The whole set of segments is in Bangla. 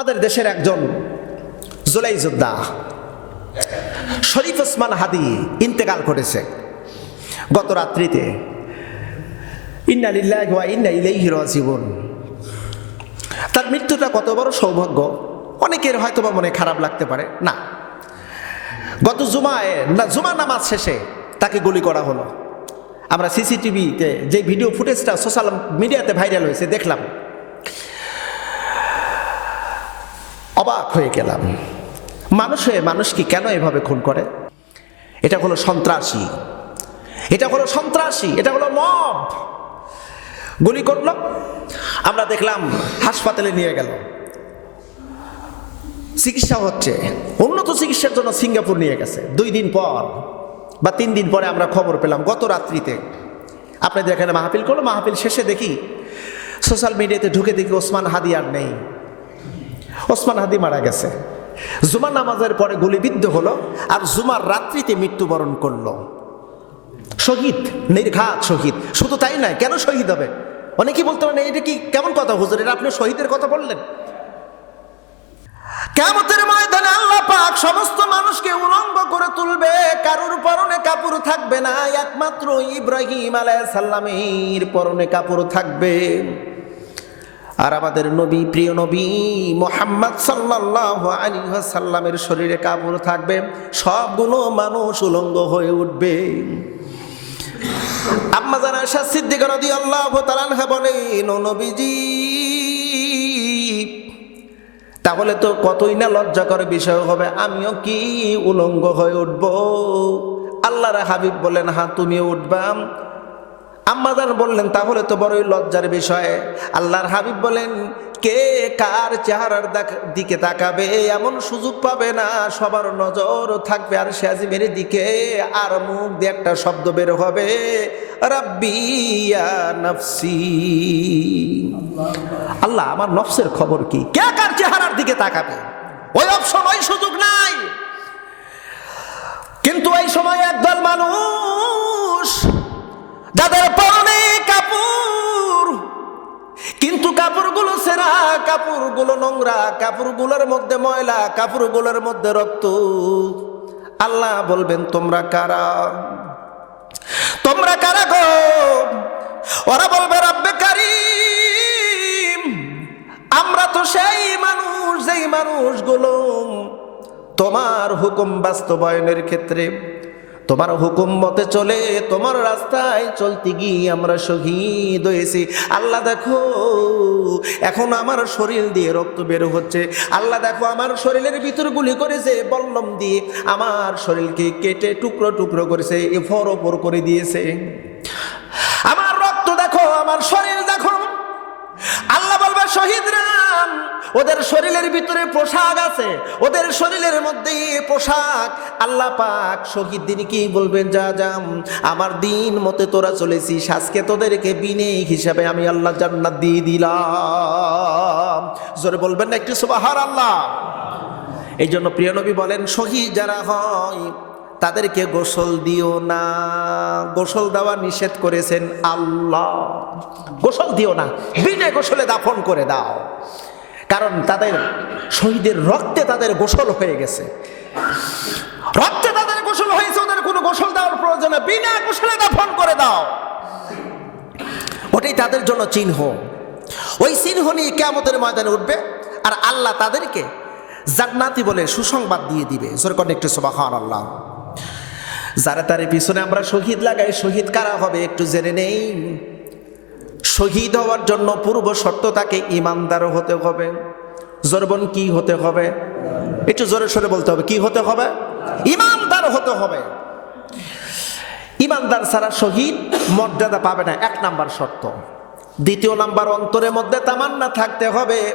আমাদের দেশের একজন জুলাই যোদ্ধা শরীফ ওসমান হাদি ইন্তেকাল করেছে গত রাত্রিতে। ইন্না লিল্লাহি ওয়া ইন্না ইলাইহি রাজিউন। তার মৃত্যুটা কত বড় সৌভাগ্য, অনেকের হয়তো বা মনে খারাপ লাগতে পারে, না। গত জুমায়, না, জুমা নামাজ শেষে তাকে গুলি করা হলো। আমরা সিসিটিভিতে যে ভিডিও ফুটেজটা সোশ্যাল মিডিয়াতে ভাইরাল হয়েছে, দেখলাম। অবাক হয়ে গেলাম। মানুষ হয়ে মানুষ কি কেন এভাবে খুন করে? এটা হলো সন্ত্রাসী। এটা হলো সন্ত্রাসী, এটা হলো মব। গুলি করল, আমরা দেখলাম হাসপাতালে নিয়ে গেল। চিকিৎসা হচ্ছে। উন্নত চিকিৎসার জন্য সিঙ্গাপুর নিয়ে গেছে। দুই দিন পর বা তিন দিন পরে আমরা খবর পেলাম গত রাত্রিতে। আপনাদের এখানে মাহফিল করল, মাহফিল শেষে দেখি সোশ্যাল মিডিয়াতে ঢুকে দেখি ওসমান হাদি আর নেই। ওসমান হাদি মারা গেছে। জুমার নামাজের পরে গুলিবিদ্ধ হলো আর জুমার রাত্রিতে মৃত্যুবরণ করল। শহীদ, নির্ঘাত শহীদ। শুধু তাই নয়, কেন শহীদ হবে? অনেকেই বলতে পারেন এটা কি কেমন কথা হুজুর? এটা আপনি শহীদের কথা বললেন? কেমতের ময়দানে আল্লাহ পাক সমস্ত মানুষকে উলঙ্গ করে তুলবে। কারোর পরনে কাপড় থাকবে না, একমাত্র ইব্রাহিম আলাইহিস সালামের পরনে কাপড় থাকবে। আর আমাদের নবী, প্রিয় নবী মোহাম্মদ সাল্লাহ আলী সাল্লামের শরীরে কাপড় থাকবে, সবগুলো মানুষ উলঙ্গ হয়ে উঠবে। আম্মা জানা সিদ্দিক নদী আল্লাহ তালানহা বলেন নবীজি, তাহলে তো কতই না লজ্জাকর বিষয় হবে, আমিও কি উলঙ্গ হয়ে উঠব? আল্লাহর হাবিব বলেন হ্যাঁ তুমিও উঠবাম আম্মাদান বললেন, তাহলে তো বড়ই লজ্জার বিষয়। আল্লাহর হাবিব বলেন, কে কার চেহারার দিকে তাকাবে এমন সুযোগ পাবে না। সবার নজর থাকবে আর শাজিমের দিকে আর মুখ দিয়ে একটা শব্দ বের হবে। নফসি। আল্লাহ, আমার নফসের খবর কি? কে কার চেহারার দিকে তাকাবে? ওই অপশন, ওই সুযোগ নাই। কিন্তু এই সময় একদল মানুষ যাদের পরনে কাপড়। কিন্তু কাপড়গুলো সেরা, কাপড়গুলো নোংরা, কাপড়গুলোর মধ্যে ময়লা, কাপড়গুলোর মধ্যে রক্ত। আল্লাহ বলবেন, তোমরা কারা? তোমরা কারা গো? ওরা বলবে, রব্বে কারিম, আমরা তো সেই মানুষ, যেই মানুষগুলো তোমার হুকুম বাস্তবায়নের ক্ষেত্রে তোমার হুকুম মতে চলে, তোমার রাস্তায় চলতে গিয়ে আমরা শহীদ হয়েছি। আল্লাহ দেখো, এখন আমার শরীর দিয়ে রক্ত বের হচ্ছে। আল্লাহ দেখো, আমার শরীরের ভিতর গুলি করেছে, বল্লম দিয়ে আমার শরীরকে কেটে টুকরো টুকরো করেছে এ এফর ওপর করে দিয়েছে। আমার রক্ত দেখো, আমার শরীর দেখো। আল্লাহ বলবে, শহীদ রাম ওদের শরীরের ভিতরে পোশাক আছে। ওদের শরীরের মধ্যে পোশাক। আল্লাহ পাক শহীদ দিন কি বলবেন? যা যাম আমার দিন মতে তোরা চলেছিস। আজকে তোদেরকে বিনে হিসাবে আমি আল্লাহ জান্নাত দিয়ে দিলাম। জোরে বলবেন না একটু সুবাহার আল্লাহ এই জন্য প্রিয় নবী বলেন, শহীদ যারা হয়, তাদেরকে গোসল দিও না। গোসল দেওয়া নিষেধ করেছেন আল্লাহ। গোসল দিও না। বিনে গোসলে দাফন করে দাও। কারণ তাদের শহীদের রক্তে তাদের গোসল হয়ে গেছে। রক্তে তাদের গোসল হয়েছে, ওদের কোনো গোসল দেওয়ার প্রয়োজন। বিনা গোসলে দাফন করে দাও। ওটাই তাদের জন্য চিহ্ন। ওই চিহ্ন নিয়ে কেমতের ময়দানে উঠবে আর আল্লাহ তাদেরকে জান্নাতি বলে সুসংবাদ দিয়ে দিবে। সরকার একটু সবাহান আল্লাহ যারা তার পিছনে আমরা শহীদ লাগাই, শহীদ কারা হবে একটু জেনে নেই। শহীদ হওয়ার জন্য পূর্ব শর্ত তাকে ইমানদার হতে হবে। জরবন কি হতে হবে? একটু জোরে সরে বলতে হবে, কি হতে হবে? ইমানদার হতে হবে। ইমানদার ছাড়া শহীদ মর্যাদা পাবে না, এক নাম্বার শর্ত। দ্বিতীয় নাম্বার অন্তরের মধ্যে তামান্না থাকতে হবে।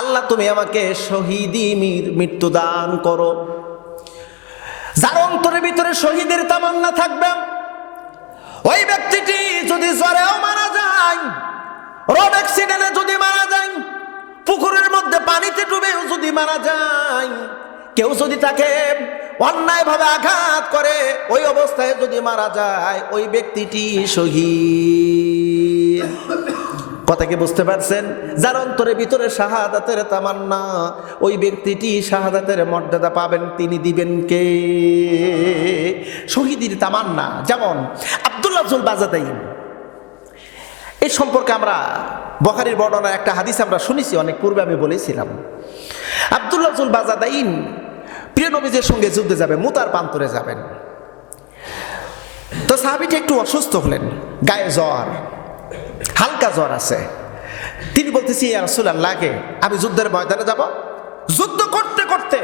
আল্লাহ, তুমি আমাকে শহীদি মৃত্যু দান করো। যার অন্তরের ভিতরে শহীদের তামান্না থাকবে, ওই ব্যক্তিটি যদি জ্বরেও মারা যায় রোড যদি মারা যায় পুকুরের মধ্যে পানিতে মারা যায় অন্যায়ভাবে আঘাত করে, ওই অবস্থায় যদি মারা যায়, ওই ব্যক্তিটি শহীদ। কথা কি বুঝতে পারছেন? যার অন্তরে ভিতরে শাহাদাতের তামান্না, ওই ব্যক্তিটি শাহাদাতের মর্যাদা পাবেন, তিনি দিবেন কে? শহীদির তামান্না, যেমন আব্দুল্লাহ জুল এই সম্পর্কে আমরা বখারির বর্ণনার একটা হাদিস আমরা শুনেছি, অনেক পূর্বে আমি বলেছিলাম। আব্দুল্লাহ জুল বাজাদাইন প্রিয় নবীজের সঙ্গে যুদ্ধে যাবে মুতার প্রান্তরে যাবেন। তো সাহাবিটি একটু অসুস্থ হলেন গায়ে জ্বর, হালকা জ্বর আছে। তিনি বলতেছি রাসুল্লাহ লাগে আমি যুদ্ধের ময়দানে যাব। যুদ্ধ করতে করতে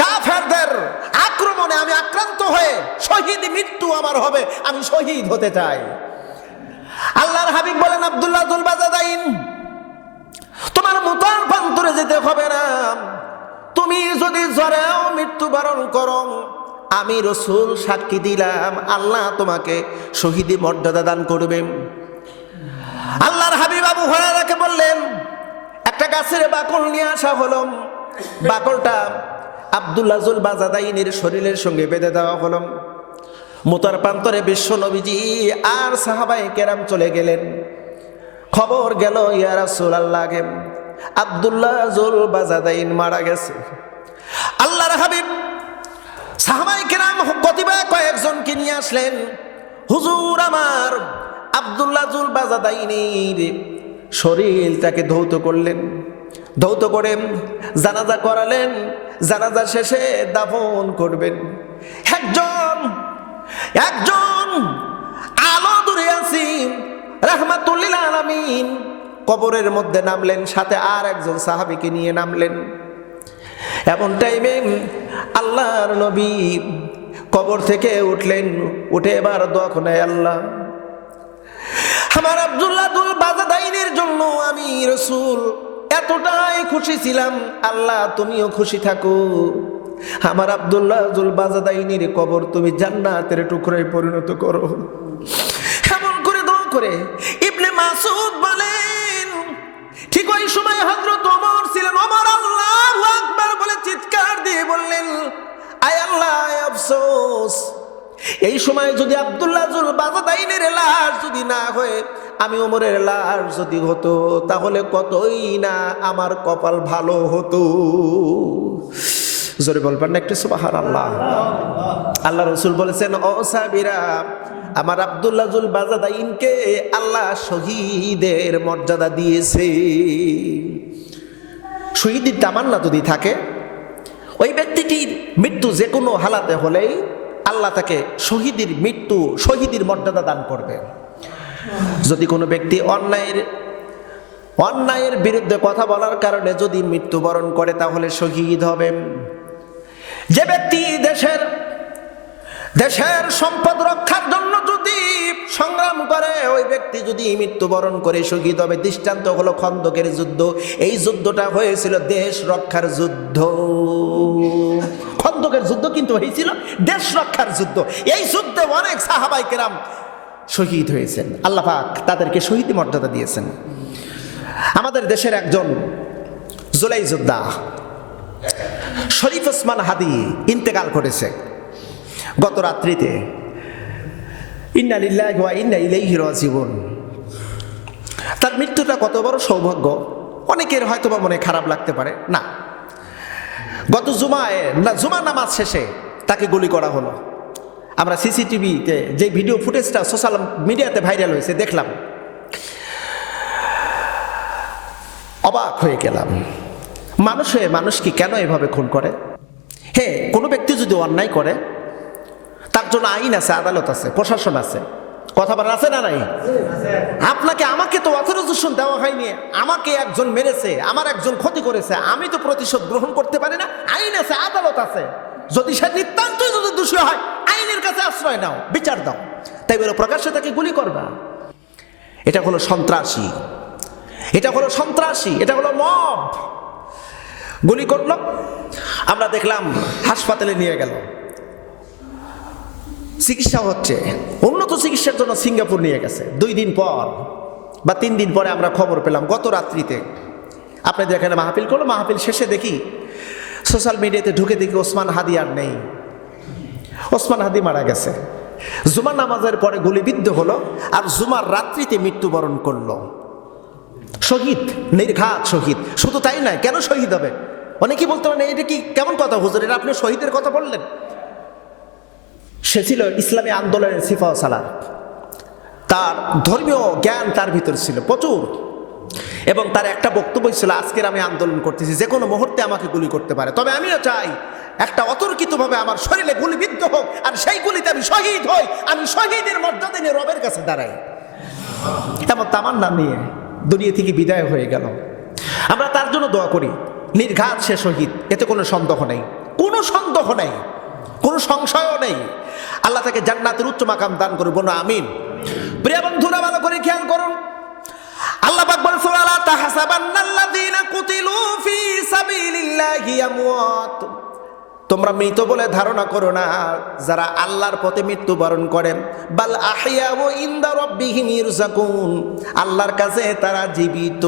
কাফেরদের আক্রমণে আমি আক্রান্ত হয়ে শহীদ মৃত্যু আমার হবে, আমি শহীদ হতে চাই। আল্লাহর হাবিব বলেন, আব্দুল্লাহ দুল বাজাদাইন তোমার মুতার প্রান্তরে যেতে হবে না। তুমি যদি জ্বরেও মৃত্যুবরণ করো, আমি রসুল সাক্ষী দিলাম, আল্লাহ তোমাকে শহীদি মর্যাদা দান করবে। আল্লাহর হাবিব আবু হরারাকে বললেন, একটা গাছের বাকল নিয়ে আসা হলো। বাকলটা আব্দুল্লাজুল বাজাদাইনের শরীরের সঙ্গে বেঁধে দেওয়া হলো। মোতার প্রান্তরে বিশ্ব নবীজি আর সাহাবাই কেরাম চলে গেলেন। খবর গেল ইয়ারা সোলাল্লাহে আবদুল্লাহ জুল বাজাদাইন মারা গেছে। আল্লাহর হাবিব সাহাবাই কেরাম কতিবা কয়েকজনকে নিয়ে আসলেন। হুজুর আমার, আবদুল্লাহ জুল বাজাদাইনের শরীরটাকে ধৌত করলেন। ধৌত করে জানাজা করালেন। জানাজা শেষে দাফন করবেন। একজন একজন আলো দূরে আছি, রহমাতুল্লিল আলামিন। কবরের মধ্যে নামলেন, সাথে আর একজন সাহাবিকে নিয়ে নামলেন। এমন টাইমে আল্লাহর নবী কবর থেকে উঠলেন, উঠে এবার কোনায় আল্লাহ, আমার আব্দুল্লাহ দুল বাজাদাইনের জন্য আমি রসুল, এতটাই খুশি ছিলাম। আল্লাহ, তুমিও খুশি থাকো। আমার আব্দুল্লাহ জুল বাজাদাইনের কবর তুমি জান্নাতের টুকরায় পরিণত করো। এমন করে দোয়া করে ইবনে মাসুদ বলেন, ঠিক ওই সময় হযরত ওমর ছিলেন। ওমর আল্লাহু আকবার বলে চিৎকার দিয়ে বললেন, আয় আল্লাহ আফসোস, এই সময় যদি আব্দুল্লাহ জুল বাজাদাইনের লাশ যদি না হয়ে, আমি ওমরের লাশ যদি হতো, তাহলে কতই না আমার কপাল ভালো হতো। জোরে বলবেন না একটু সুবাহার আল্লাহ আল্লাহ রসুল বলেছেন, ও সাবিরা আমার আব্দুল্লাহ জুল বাজাদাইনকে আল্লাহ শহীদের মর্যাদা দিয়েছে। শহীদের তামান্না যদি থাকে, ওই ব্যক্তিটির মৃত্যু যে কোনো হালাতে হলেই আল্লাহ তাকে শহীদের মৃত্যু, শহীদের মর্যাদা দান করবে যদি কোনো ব্যক্তি অন্যায়ের অন্যায়ের বিরুদ্ধে কথা বলার কারণে যদি মৃত্যুবরণ করে, তাহলে শহীদ হবে যে ব্যক্তি দেশের দেশের সম্পদ রক্ষার জন্য যদি সংগ্রাম করে, ওই ব্যক্তি যদি মৃত্যুবরণ করে শহীদ হবে, দৃষ্টান্ত হলো খন্দকের যুদ্ধ। এই যুদ্ধটা হয়েছিল দেশ রক্ষার যুদ্ধ। খন্দকের যুদ্ধ কিন্তু হয়েছিল দেশ রক্ষার যুদ্ধ। এই যুদ্ধে অনেক সাহাবাই কেরাম শহীদ হয়েছেন। আল্লাহ পাক তাদেরকে শহীদ মর্যাদা দিয়েছেন। আমাদের দেশের একজন জুলাই যোদ্ধা শরীফ ওসমান হাদি ইন্তেকাল করেছে। গত রাত্রিতে, ইন্না লিল্লাহি ওয়া ইন্না ইলাইহি রাজিউন। তার মৃত্যুটা কত বড় সৌভাগ্য? অনেকের হয়তো বা মনে খারাপ লাগতে পারে। না। গত জুমায়, না জুমা নামাজ শেষে তাকে গুলি করা হলো। আমরা সিসিটিভিতে যে ভিডিও ফুটেজটা সোশ্যাল মিডিয়াতে ভাইরাল হয়েছে দেখলাম। অবাক হয়ে গেলাম। মানুষ হয়ে মানুষ কি কেন এভাবে খুন করে? হে, কোনো ব্যক্তি যদি অন্যায় করে, তার জন্য আইন আছে, আদালত আছে, প্রশাসন আছে। কথা বলার আছে না নাই? আপনাকে, আমাকে তো অথরাইজেশন দেওয়া হয়নি। আমাকে একজন মেরেছে, আমার একজন ক্ষতি করেছে। আমি তো প্রতিশোধ গ্রহণ করতে পারি না। আইন আছে, আদালত আছে। যদি সে নিতান্তই যদি দোষী হয়, আইনের কাছে আশ্রয় নাও, বিচার দাও। তাই বলে প্রকাশ্যে তাকে গুলি করবা। এটা হলো সন্ত্রাসী। এটা হলো সন্ত্রাসী, এটা হলো মব। গুলি করল। আমরা দেখলাম হাসপাতালে নিয়ে গেল। চিকিৎসা হচ্ছে। উন্নত চিকিৎসার জন্য সিঙ্গাপুর নিয়ে গেছে। দুই দিন পর বা তিন দিন পরে আমরা খবর পেলাম গত রাত্রিতে। আপনাদের এখানে মাহফিল করল। মাহফিল শেষে দেখি সোশ্যাল মিডিয়াতে ঢুকে দেখি ওসমান হাদি আর নেই। ওসমান হাদি মারা গেছে। জুমার নামাজের পরে গুলিবিদ্ধ হলো আর জুমার রাত্রিতে মৃত্যুবরণ করল। শহীদ, নির্ঘাত শহীদ। শুধু তাই নয়, কেন শহীদ হবে? অনেকেই বলতে পারেন এটা কি কেমন কথা হুজুর? এটা আপনি শহীদের কথা বললেন? সে ছিল ইসলামী আন্দোলনের সিফা সালার। তার ধর্মীয় জ্ঞান তার ভিতর ছিল, প্রচুর। এবং তার একটা বক্তব্য ছিল, আজকের আমি আন্দোলন করতেছি, যে কোনো মুহূর্তে আমাকে গুলি করতে পারে। তবে আমিও চাই একটা অতর্কিতভাবে আমার শরীরে গুলিবিদ্ধ হোক, আর সেই গুলিতে আমি শহীদ হই, আমি শহীদের মর্যাদা নিয়ে রবের কাছে দাঁড়াই। এমন তামান্না নিয়ে দুনিয়া থেকে বিদায় হয়ে গেল। আমরা তার জন্য দোয়া করি। নির্ঘাত সে শহীদ এতে কোনো সন্দেহ নেই। কোনো সন্দেহ নেই। কোনো সংশয়ও নেই। আল্লাহ তাকে জান্নাতের উচ্চ মাকাম দান করব না আমিন। প্রিয় বন্ধুরা, ভালো করে খেয়াল করুন। আল্লাহ পাক বলছেন আলা তাহসাবান্নাল্লাযীনা কুতিলু ফি সাবিলিল্লাহি আমওয়াত। তোমরা মৃত বলে ধারণা করো না, যারা আল্লাহর পথে মৃত্যুবরণ করেন বাল আহিয়া ও ইন্দা রব্বিহিম ইরজাকুন, আল্লাহর কাছে তারা জীবিত।